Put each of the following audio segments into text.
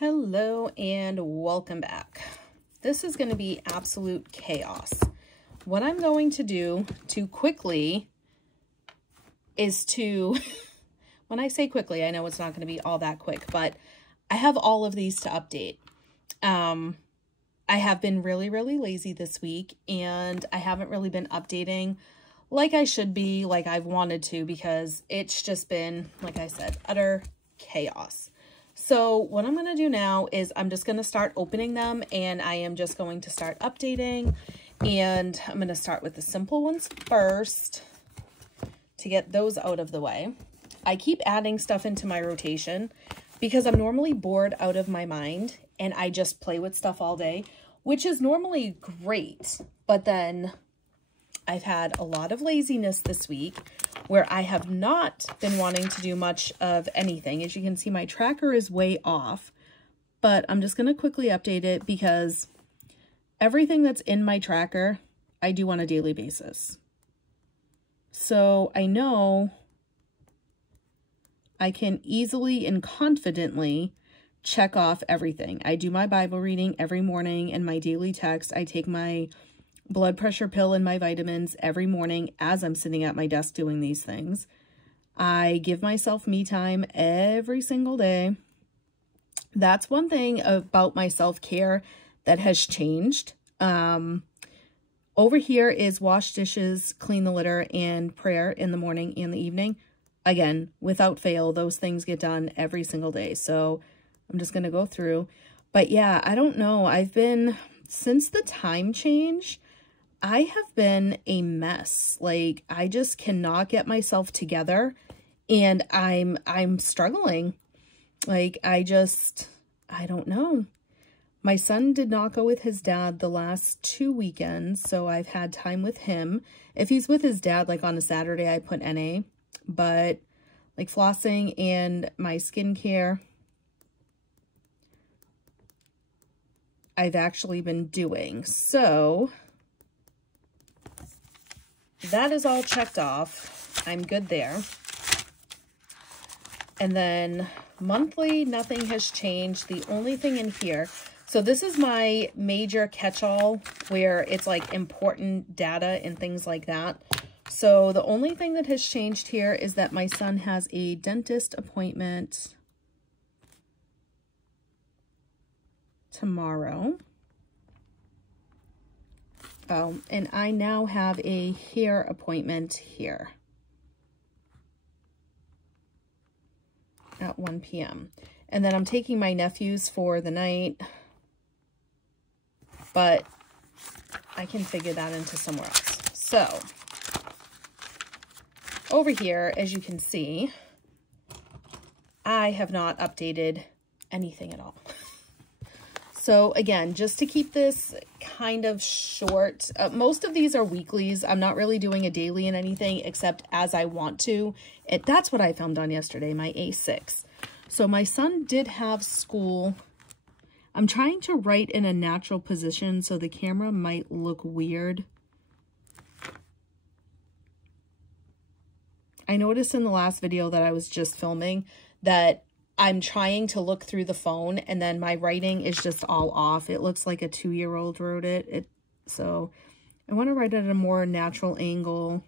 Hello and welcome back. This is going to be absolute chaos. What I'm going to do to quickly is to, when I say quickly, I know it's not going to be all that quick, but I have all of these to update. I have been really lazy this week, and I haven't really been updating like I should be, like I've wanted to, because it's just been, like I said, utter chaos. So what I'm going to do now is I'm just going to start opening them, and I am just going to start updating, and I'm going to start with the simple ones first to get those out of the way. I keep adding stuff into my rotation because I'm normally bored out of my mind and I just play with stuff all day, which is normally great. But then I've had a lot of laziness this week where I have not been wanting to do much of anything. As you can see, my tracker is way off, but I'm just going to quickly update it because everything that's in my tracker, I do on a daily basis. So I know I can easily and confidently check off everything. I do my Bible reading every morning and my daily text. I take my blood pressure pill and my vitamins every morning as I'm sitting at my desk doing these things. I give myself me time every single day. That's one thing about my self-care that has changed. Over here is wash dishes, clean the litter, and prayer in the morning and the evening. Again, without fail, those things get done every single day. So I'm just going to go through. But yeah, I don't know. Since the time change, I have been a mess. Like, I just cannot get myself together, and I'm struggling. Like, I don't know. My son did not go with his dad the last 2 weekends, so I've had time with him. If he's with his dad, like on a Saturday, I put NA, but like flossing and my skincare, I've actually been doing. So that is all checked off. I'm good there. And then monthly, nothing has changed. The only thing in here, so this is my major catch-all where it's like important data and things like that. So the only thing that has changed here is that my son has a dentist appointment tomorrow. Oh, and I now have a hair appointment here at 1 p.m. And then I'm taking my nephews for the night, but I can figure that into somewhere else. So over here, as you can see, I have not updated anything at all. So again, just to keep this kind of short, most of these are weeklies. I'm not really doing a daily in anything except as I want to. That's what I found on yesterday, my A6. So my son did have school. I'm trying to write in a natural position, so the camera might look weird. I noticed in the last video that I was just filming that I'm trying to look through the phone and then my writing is just all off. It looks like a 2-year-old wrote it. So I want to write at a more natural angle.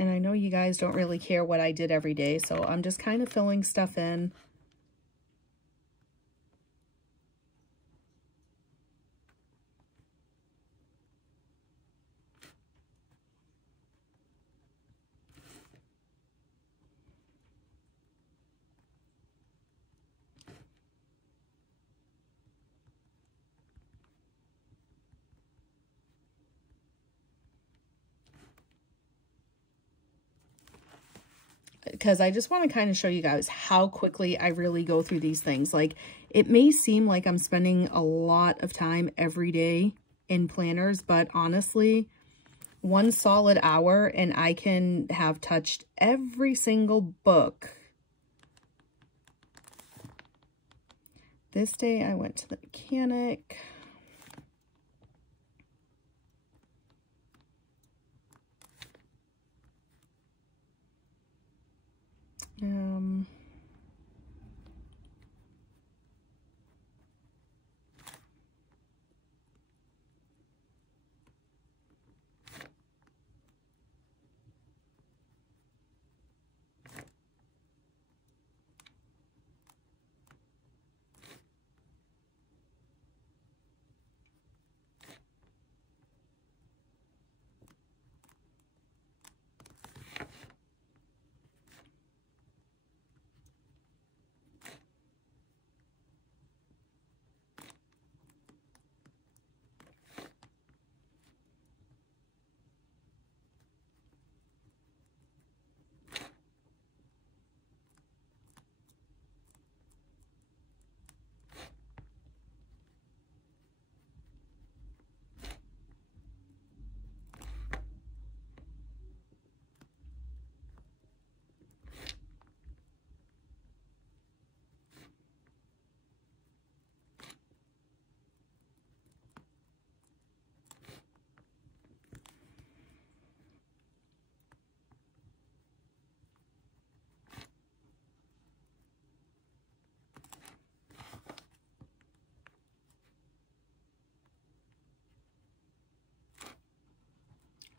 And I know you guys don't really care what I did every day, so I'm just kind of filling stuff in. Because I just want to kind of show you guys how quickly I really go through these things. Like, it may seem like I'm spending a lot of time every day in planners, but honestly, 1 solid hour and I can have touched every single book. This day I went to the mechanic.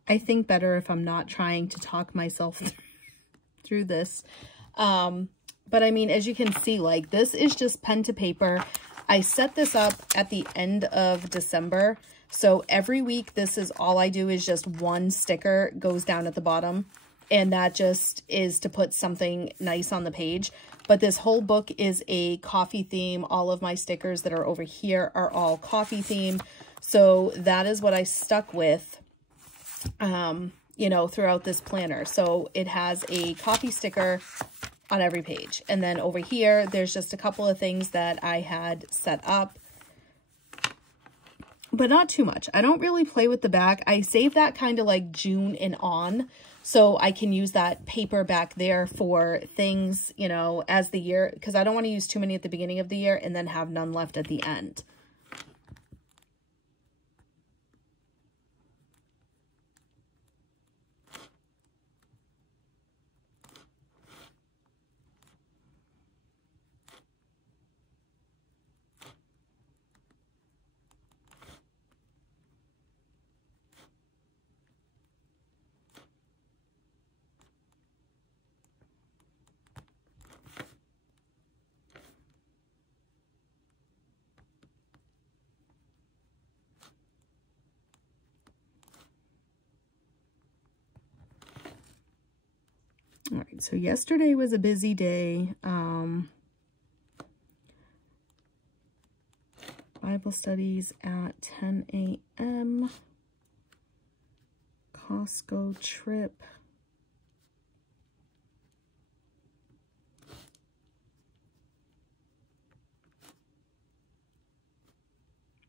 I think better if I'm not trying to talk myself through this. But I mean, as you can see, like, this is just pen to paper. I set this up at the end of December. So every week, this is all I do is just one sticker goes down at the bottom. And that just is to put something nice on the page. But this whole book is a coffee theme. All of my stickers that are over here are all coffee theme. So that is what I stuck with, you know, throughout this planner. So it has a coffee sticker on every page. And then over here, there's just a couple of things that I had set up, but not too much. I don't really play with the back. I save that kind of like June and on, so I can use that paper back there for things, you know, as the year, because I don't want to use too many at the beginning of the year and then have none left at the end. All right, so yesterday was a busy day. Bible studies at 10 a.m. Costco trip.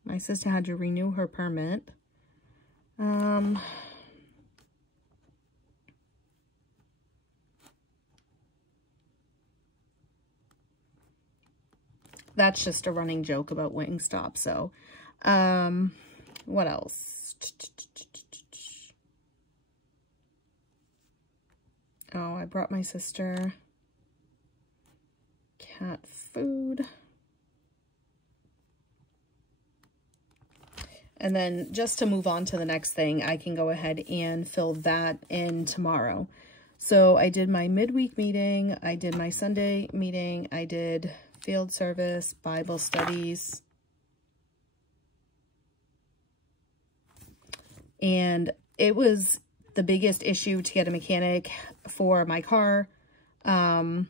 My sister had to renew her permit. That's just a running joke about Wingstop. So, what else? Oh, I brought my sister cat food. And then just to move on to the next thing, I can go ahead and fill that in tomorrow. So I did my midweek meeting. I did my Sunday meeting. I did field service, Bible studies. And it was the biggest issue to get a mechanic for my car. But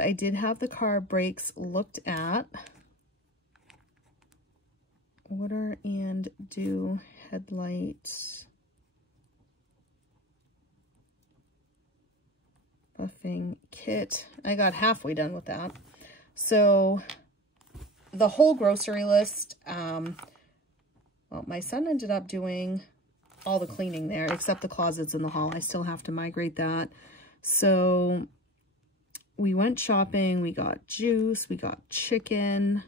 I did have the car brakes looked at. Order and do headlight buffing kit. I got halfway done with that. So the whole grocery list, well, my son ended up doing all the cleaning there, except the closets in the hall. I still have to migrate that. So we went shopping, we got juice, we got chicken,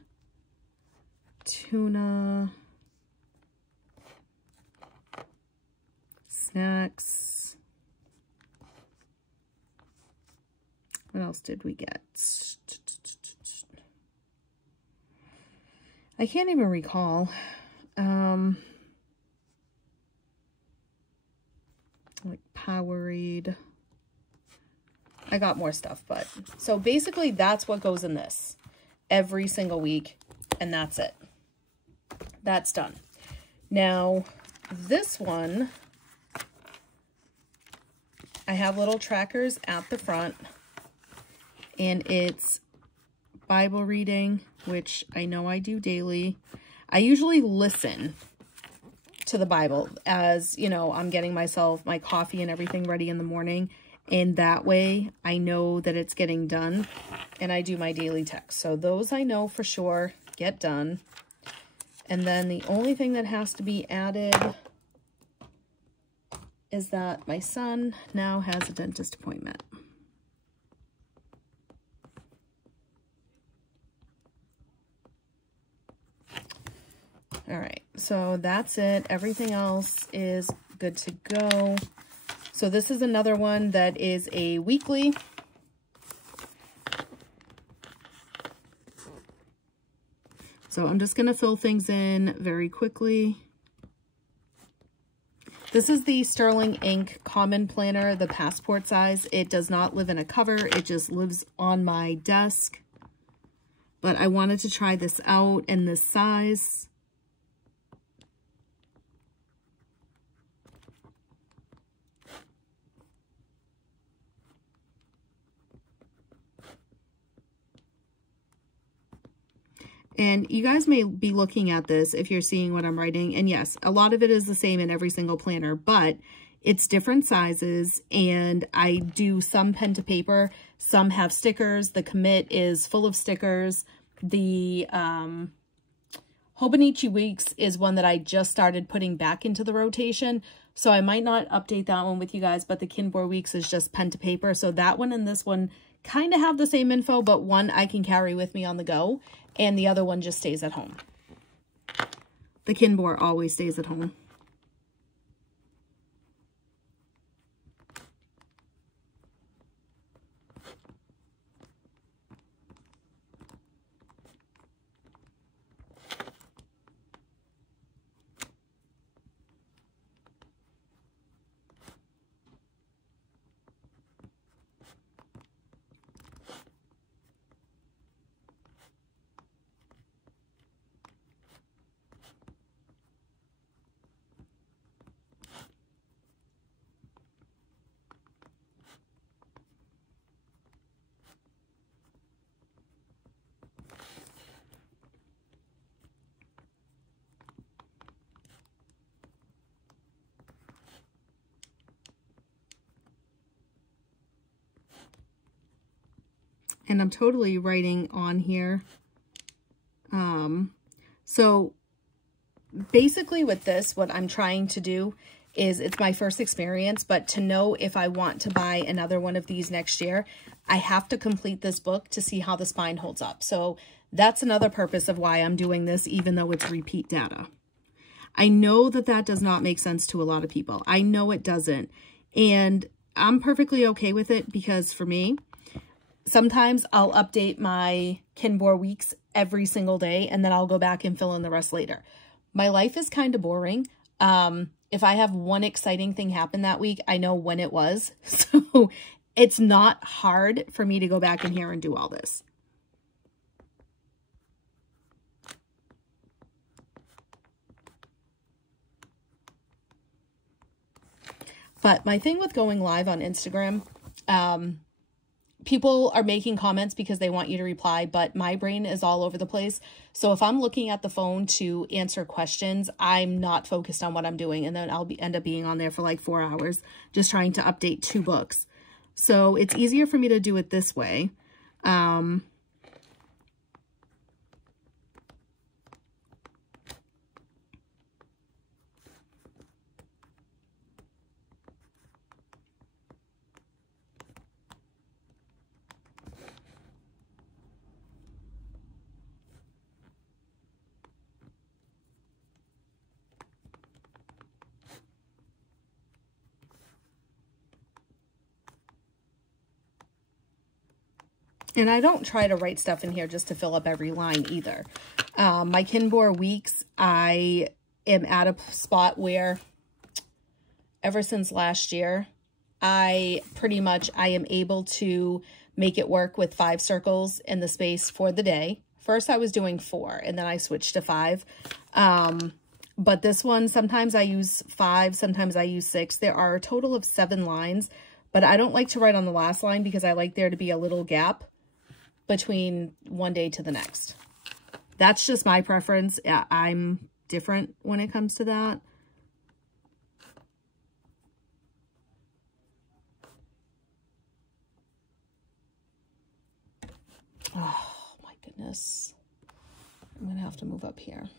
tuna, snacks. What else did we get? I can't even recall. Like Powerade. I got more stuff, but so basically that's what goes in this every single week, and that's it. That's done. Now, this one, I have little trackers at the front, and it's Bible reading, which I know I do daily. I usually listen to the Bible as, you know, I'm getting myself my coffee and everything ready in the morning. And that way I know that it's getting done, and I do my daily text. So those I know for sure get done. And then the only thing that has to be added is that my son now has a dentist appointment. All right, so that's it. Everything else is good to go. So this is another one that is a weekly. So I'm just going to fill things in very quickly. This is the Sterling Ink Common Planner, the passport size. It does not live in a cover. It just lives on my desk. But I wanted to try this out in this size. And you guys may be looking at this if you're seeing what I'm writing. And yes, a lot of it is the same in every single planner, but it's different sizes. And I do some pen to paper. Some have stickers. The commit is full of stickers. The Hobonichi Weeks is one that I just started putting back into the rotation. So I might not update that one with you guys, but the Kinbor Weeks is just pen to paper. So that one and this one kind of have the same info, but one I can carry with me on the go, and the other one just stays at home. The Kinbor always stays at home. And I'm totally writing on here. So basically with this, what I'm trying to do is, it's my first experience, but to know if I want to buy another one of these next year, I have to complete this book to see how the spine holds up. So that's another purpose of why I'm doing this, even though it's repeat data. I know that that does not make sense to a lot of people. I know it doesn't. And I'm perfectly okay with it, because for me, sometimes I'll update my Kinbor Weeks every single day, and then I'll go back and fill in the rest later. My life is kind of boring. If I have one exciting thing happen that week, I know when it was. So it's not hard for me to go back in here and do all this. But my thing with going live on Instagram, people are making comments because they want you to reply, but my brain is all over the place. So if I'm looking at the phone to answer questions, I'm not focused on what I'm doing. And then I'll end up being on there for like 4 hours just trying to update 2 books. So it's easier for me to do it this way. And I don't try to write stuff in here just to fill up every line either. My Kinbor Weeks, I am at a spot where ever since last year, I am able to make it work with 5 circles in the space for the day. First I was doing 4 and then I switched to 5. But this one, sometimes I use 5, sometimes I use 6. There are a total of 7 lines, but I don't like to write on the last line because I like there to be a little gap between one day to the next. That's just my preference. Yeah, I'm different when it comes to that. Oh my goodness. I'm gonna have to move up here.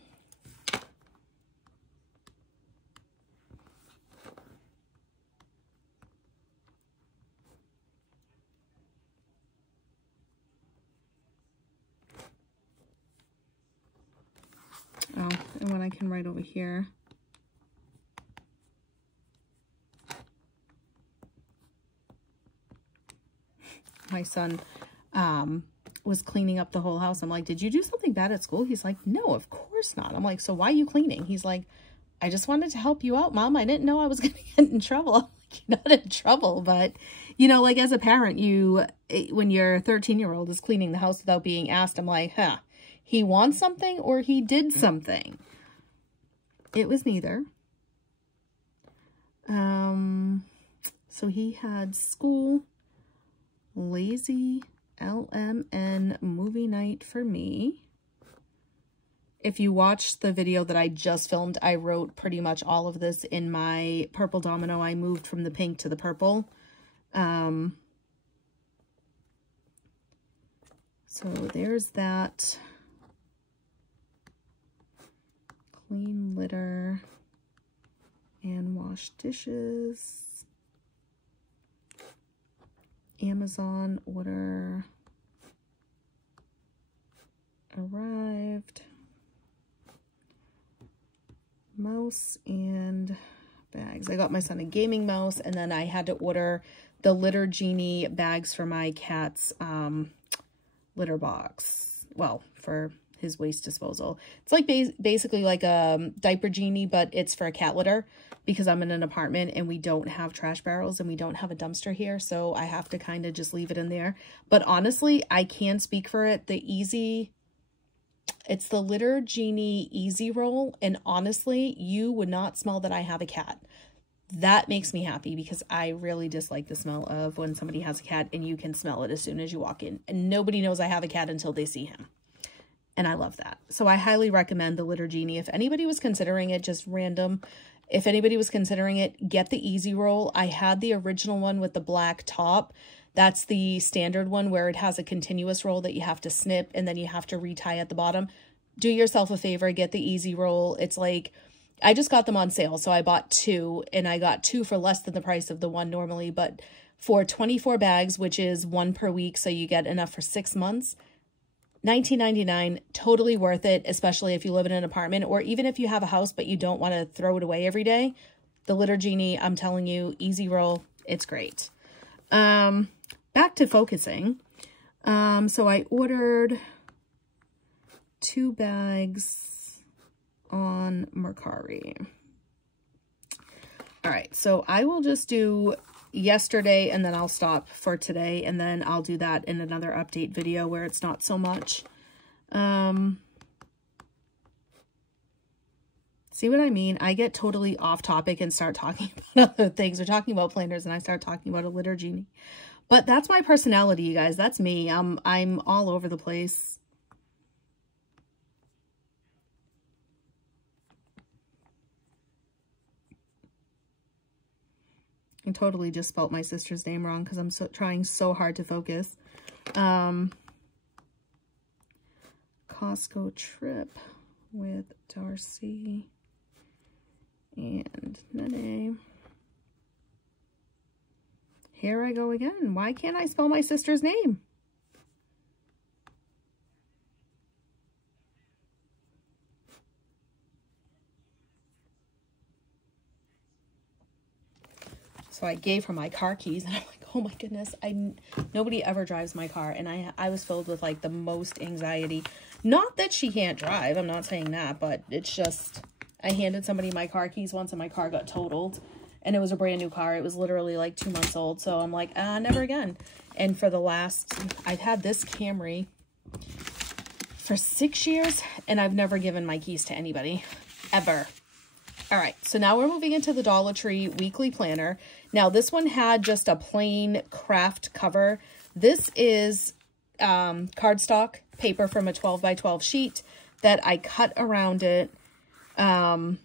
Oh, and when I can write over here. My son was cleaning up the whole house. I'm like, did you do something bad at school? He's like, no, of course not. I'm like, so why are you cleaning? He's like, I just wanted to help you out, Mom. I didn't know I was going to get in trouble. I'm like, you're not in trouble, but you know, like as a parent, when your 13-year-old is cleaning the house without being asked, I'm like, huh, he wants something or he did something. It was neither. So he had school, lazy LMN movie night for me. If you watch the video that I just filmed, I wrote pretty much all of this in my purple domino. I moved from the pink to the purple. So there's that. Clean litter and wash dishes. Amazon order arrived. Mouse and bags. I got my son a gaming mouse, and then I had to order the Litter Genie bags for my cat's litter box. Well, for his waste disposal. It's like basically like a diaper genie, but it's for a cat litter because I'm in an apartment and we don't have trash barrels and we don't have a dumpster here. So I have to kind of just leave it in there. But honestly, I can speak for it. It's the Litter Genie Easy Roll. And honestly, you would not smell that I have a cat. That makes me happy because I really dislike the smell of when somebody has a cat and you can smell it as soon as you walk in. And nobody knows I have a cat until they see him. And I love that. So I highly recommend the Litter Genie. If anybody was considering it, just random, if anybody was considering it, get the Easy Roll. I had the original one with the black top. That's the standard one where it has a continuous roll that you have to snip and then you have to retie at the bottom. Do yourself a favor, get the Easy Roll. It's like, I just got them on sale. So I bought 2 and I got 2 for less than the price of the one normally. But for 24 bags, which is 1 per week, so you get enough for 6 months, $19.99, totally worth it, especially if you live in an apartment or even if you have a house but you don't want to throw it away every day. The Litter Genie, I'm telling you, Easy Roll, it's great. Back to focusing. So I ordered 2 bags on Mercari. All right, so I will just do yesterday and then I'll stop for today and then I'll do that in another update video where it's not so much. See what I mean? I get totally off topic and start talking about other things. We're talking about planners and I start talking about a Litter Genie. But that's my personality, you guys. That's me. I'm all over the place. I totally just spelt my sister's name wrong because I'm trying so hard to focus. Costco trip with Darcy and Nene. Here I go again. Why can't I spell my sister's name? So I gave her my car keys and I'm like, oh my goodness, nobody ever drives my car. And I was filled with like the most anxiety. Not that she can't drive, I'm not saying that, but it's just, I handed somebody my car keys once and my car got totaled. And it was a brand new car. It was literally like 2 months old. So I'm like, never again. And for the last, I've had this Camry for 6 years and I've never given my keys to anybody, ever. All right, so now we're moving into the Dollar Tree weekly planner. Now this one had just a plain craft cover. This is cardstock paper from a 12 by 12 sheet that I cut around it. But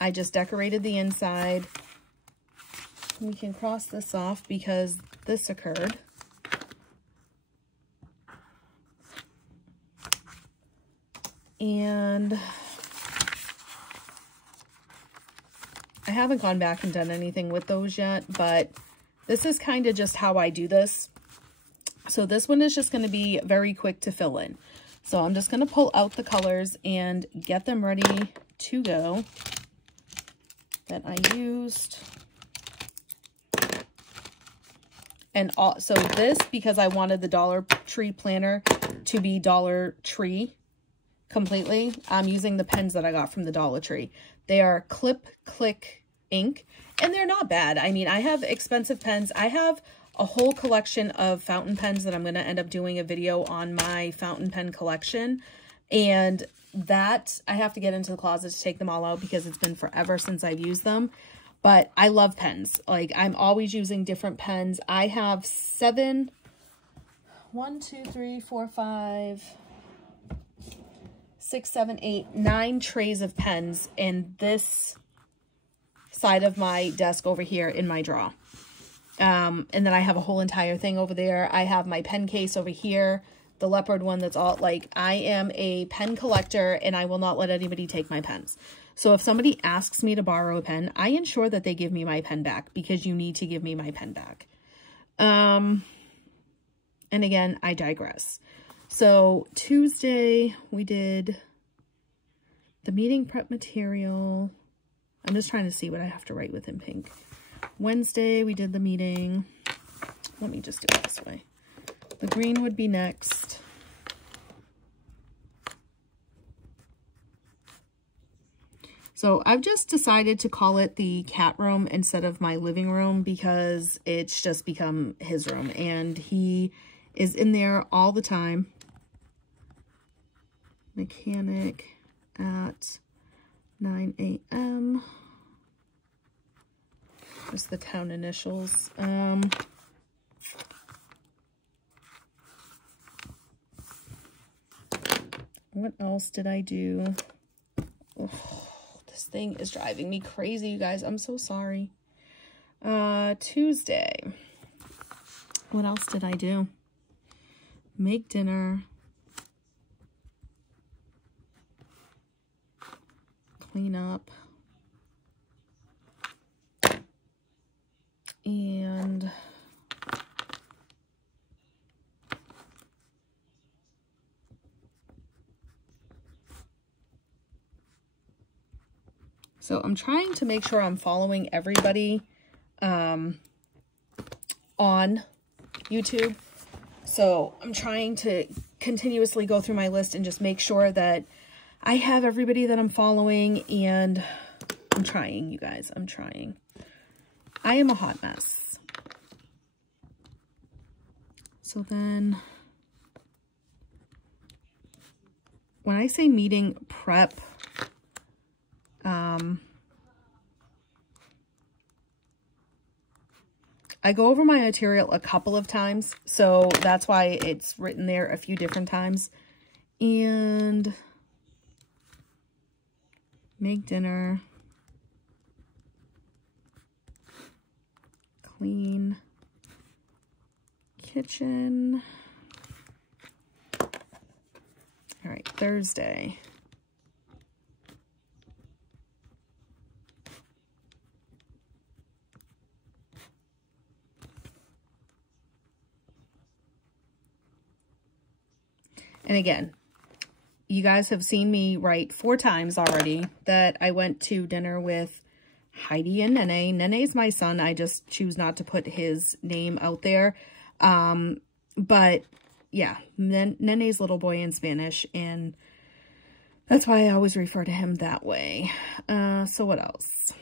I just decorated the inside. We can cross this off because this occurred. And I haven't gone back and done anything with those yet, but this is kind of just how I do this. So this one is just going to be very quick to fill in. So I'm just going to pull out the colors and get them ready to go that I used. And so this, because I wanted the Dollar Tree planner to be Dollar Tree completely, I'm using the pens that I got from the Dollar Tree. They are Clip Click ink, and they're not bad. I mean, I have expensive pens. I have a whole collection of fountain pens that I'm going to end up doing a video on my fountain pen collection. And that, I have to get into the closet to take them all out because it's been forever since I've used them. But I love pens. Like, I'm always using different pens. I have 9 trays of pens in this side of my desk over here in my drawer. And then I have a whole entire thing over there. I have my pen case over here, the leopard one that's all, like, I am a pen collector and I will not let anybody take my pens. So if somebody asks me to borrow a pen, I ensure that they give me my pen back because you need to give me my pen back. And again, I digress. So Tuesday we did the meeting prep material. I'm just trying to see what I have to write with in pink. Wednesday we did the meeting. Let me just do it this way. The green would be next. So I've just decided to call it the cat room instead of my living room because it's just become his room and he is in there all the time. Mechanic at 9 a.m. Just the town initials. What else did I do? Oh, this thing is driving me crazy, you guys. I'm so sorry. Tuesday. What else did I do? Make dinner. Clean up. And so I'm trying to make sure I'm following everybody on YouTube. So I'm trying to continuously go through my list and just make sure that I have everybody that I'm following, and I'm trying, you guys. I'm trying. I am a hot mess. So then, when I say meeting prep, I go over my material a couple of times, so that's why it's written there a few different times. And make dinner. Clean kitchen. All right, Thursday. And again, you guys have seen me write 4 times already that I went to dinner with Heidi and Nene. Nene's my son. I just choose not to put his name out there. But yeah, Nene's little boy in Spanish, and that's why I always refer to him that way. So what else?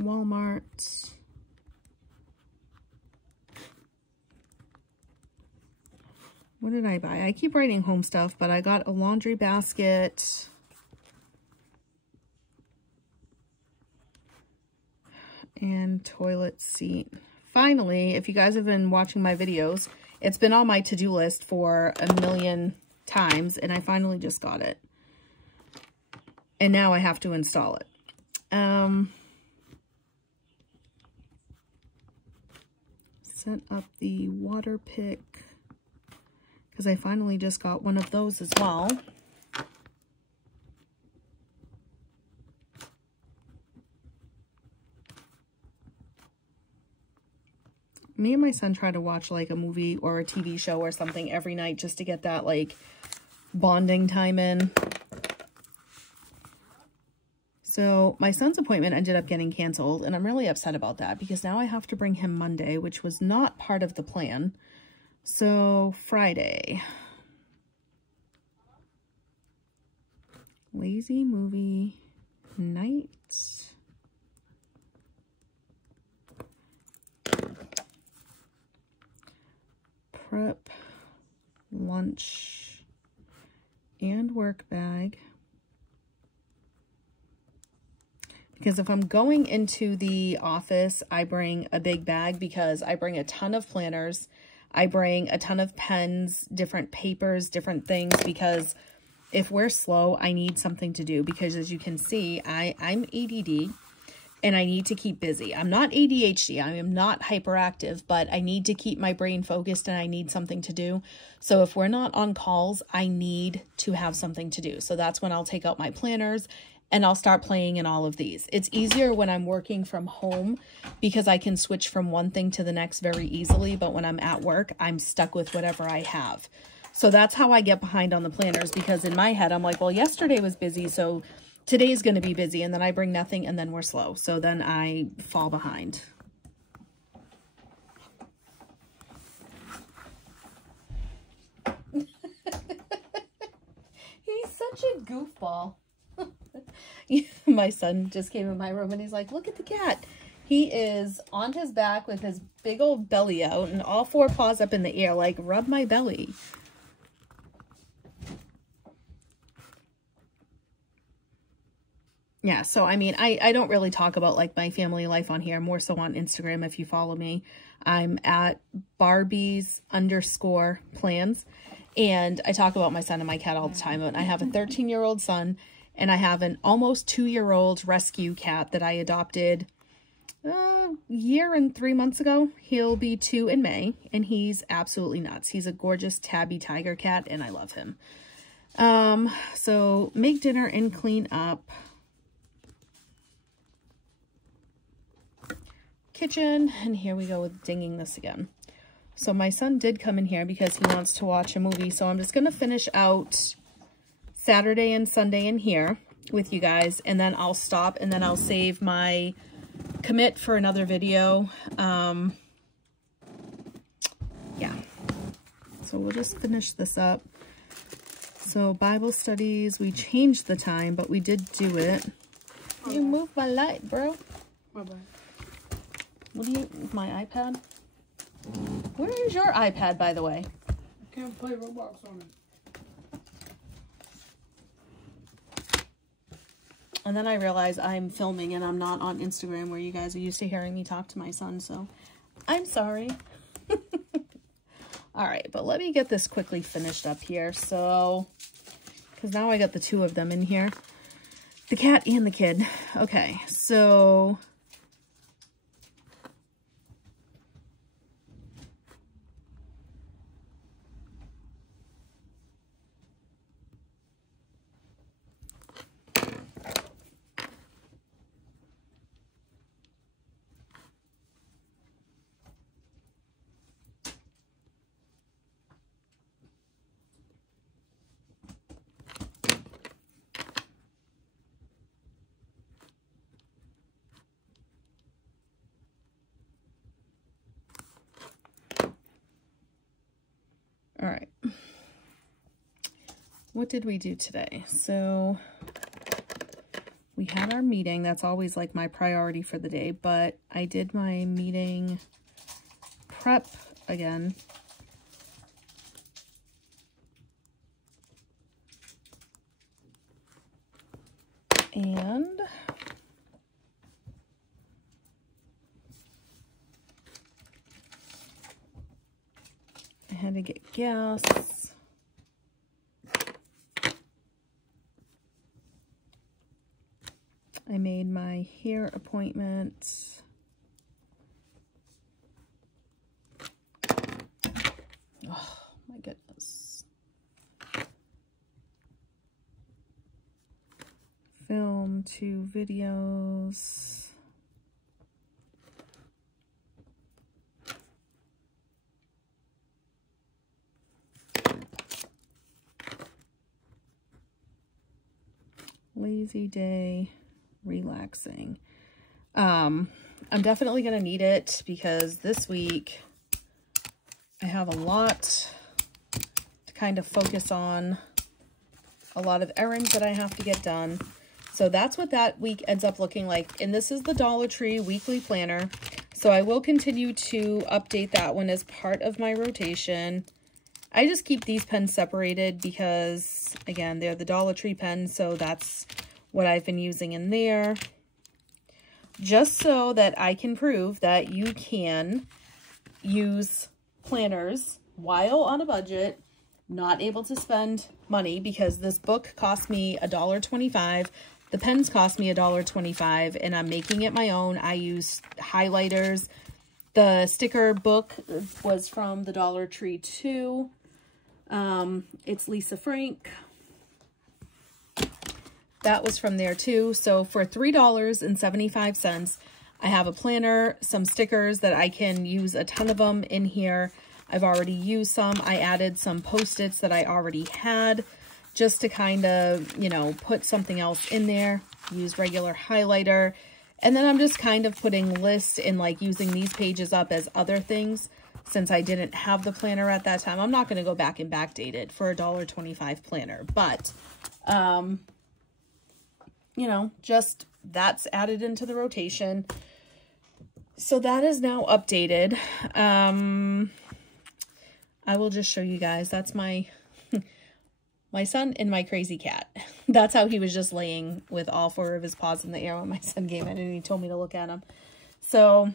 Walmart. What did I buy? I keep writing home stuff, but I got a laundry basket. And toilet seat. Finally, if you guys have been watching my videos, it's been on my to-do list for a million times, and I finally just got it. And now I have to install it. Set up the water pick, because I finally just got one of those as well. Me and my son try to watch like a movie or a TV show or something every night just to get that like bonding time in. So my son's appointment ended up getting canceled, and I'm really upset about that because now I have to bring him Monday, which was not part of the plan. So Friday. Lazy movie night. Prep, lunch, and work bag. Because if I'm going into the office, I bring a big bag because I bring a ton of planners. I bring a ton of pens, different papers, different things, because if we're slow, I need something to do. Because as you can see, I'm ADD and I need to keep busy. I'm not ADHD. I am not hyperactive, but I need to keep my brain focused and I need something to do. So if we're not on calls, I need to have something to do. So that's when I'll take out my planners and I'll start playing in all of these. It's easier when I'm working from home because I can switch from one thing to the next very easily. But when I'm at work, I'm stuck with whatever I have. So that's how I get behind on the planners, because in my head, I'm like, well, yesterday was busy, so today's going to be busy. And then I bring nothing and then we're slow. So then I fall behind. He's such a goofball. My son just came in my room and he's like, look at the cat. He is on his back with his big old belly out and all four paws up in the air, like, rub my belly. Yeah, so I mean, I don't really talk about like my family life on here, more so on Instagram if you follow me. I'm at Barbies_plans, and I talk about my son and my cat all the time. And I have a 13-year-old son, and I have an almost 2-year-old rescue cat that I adopted a year and 3 months ago. He'll be 2 in May, and he's absolutely nuts. He's a gorgeous tabby tiger cat, and I love him. So make dinner and clean up. Kitchen, and here we go with dinging this again. So my son did come in here because he wants to watch a movie, so I'm just going to finish out Saturday and Sunday in here with you guys, and then I'll stop, and then I'll save my commit for another video. Yeah, so we'll just finish this up. So Bible studies, we changed the time, but we did do it. You moved my light, bro. Bye-bye. What do you, my iPad? Where is your iPad, by the way? I can't play Roblox on it. And then I realize I'm filming and I'm not on Instagram where you guys are used to hearing me talk to my son, so I'm sorry. All right, but let me get this quickly finished up here. So, because now I got the two of them in here. The cat and the kid. Okay, so... All right, what did we do today? So we had our meeting. That's always like my priority for the day, but I did my meeting prep again. And I had to get gas. I made my hair appointment. Oh my goodness. Film 2 videos. Lazy day, relaxing. I'm definitely going to need it because this week I have a lot to kind of focus on, a lot of errands that I have to get done. So that's what that week ends up looking like. And this is the Dollar Tree weekly planner. So I will continue to update that one as part of my rotation. I just keep these pens separated because, again, they're the Dollar Tree pens. So that's what I've been using in there. Just so that I can prove that you can use planners while on a budget, not able to spend money, because this book cost me $1.25. The pens cost me $1.25, and I'm making it my own. I use highlighters. The sticker book was from the Dollar Tree too. It's Lisa Frank. That was from there too. So for $3.75, I have a planner, some stickers that I can use a ton of them in here. I've already used some. I added some Post-its that I already had just to kind of, you know, put something else in there. Use regular highlighter. And then I'm just kind of putting lists and like using these pages up as other things since I didn't have the planner at that time. I'm not going to go back and backdate it for a $1.25 planner, but, you know, just that's added into the rotation. So that is now updated. I will just show you guys. That's my my son and my crazy cat. That's how he was just laying with all four of his paws in the air when my son came in and he told me to look at him. So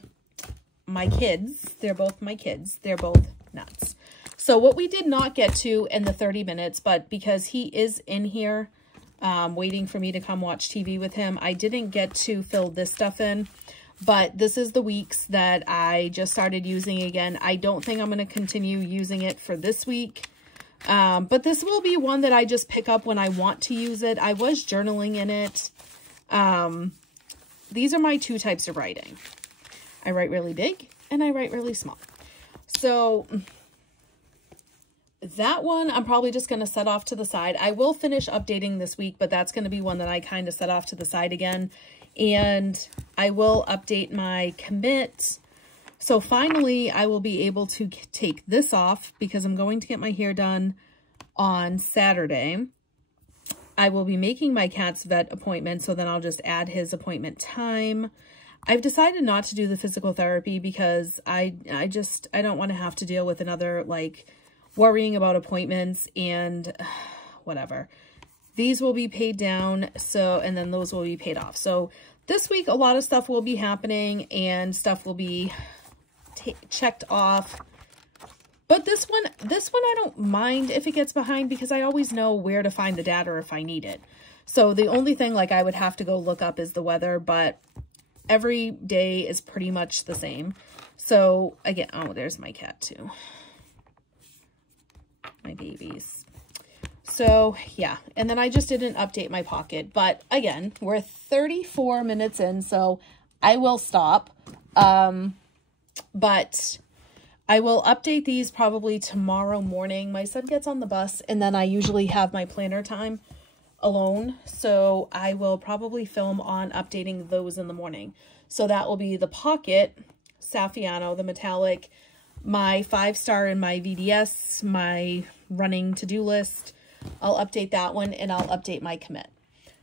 my kids, they're both my kids. They're both nuts. So what we did not get to in the 30 minutes, but because he is in here waiting for me to come watch TV with him, I didn't get to fill this stuff in. But this is the weeks that I just started using again. I don't think I'm going to continue using it for this week. But this will be one that I just pick up when I want to use it. I was journaling in it. These are my two types of writing. I write really big and I write really small. So that one I'm probably just going to set off to the side. I will finish updating this week, but that's going to be one that I kind of set off to the side again. And I will update my commit. So finally, I will be able to take this off because I'm going to get my hair done on Saturday. I will be making my cat's vet appointment, so then I'll just add his appointment time. I've decided not to do the physical therapy because I don't want to have to deal with another, like, worrying about appointments and whatever. These will be paid down, so, and then those will be paid off. So this week, a lot of stuff will be happening and stuff will be checked off. But this one I don't mind if it gets behind because I always know where to find the data if I need it. So the only thing like I would have to go look up is the weather, but every day is pretty much the same. So again, oh, there's my cat too. My babies. So yeah, and then I just didn't update my pocket. But again, we're 34 minutes in, so I will stop. But I will update these probably tomorrow morning. My son gets on the bus, and then I usually have my planner time alone. So I will probably film on updating those in the morning. So that will be the pocket, Saffiano, the metallic, my 5-star and my VDS, my running to-do list. I'll update that one, and I'll update my commit.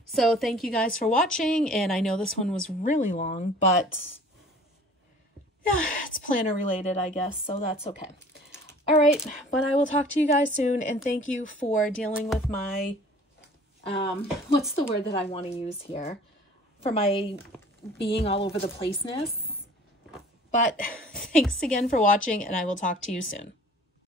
So thank you guys for watching, and I know this one was really long, but yeah, it's planner related, I guess, so that's okay. All right, but I will talk to you guys soon, and thank you for dealing with my, what's the word that I want to use here? For my being all over the place-ness. But thanks again for watching, and I will talk to you soon.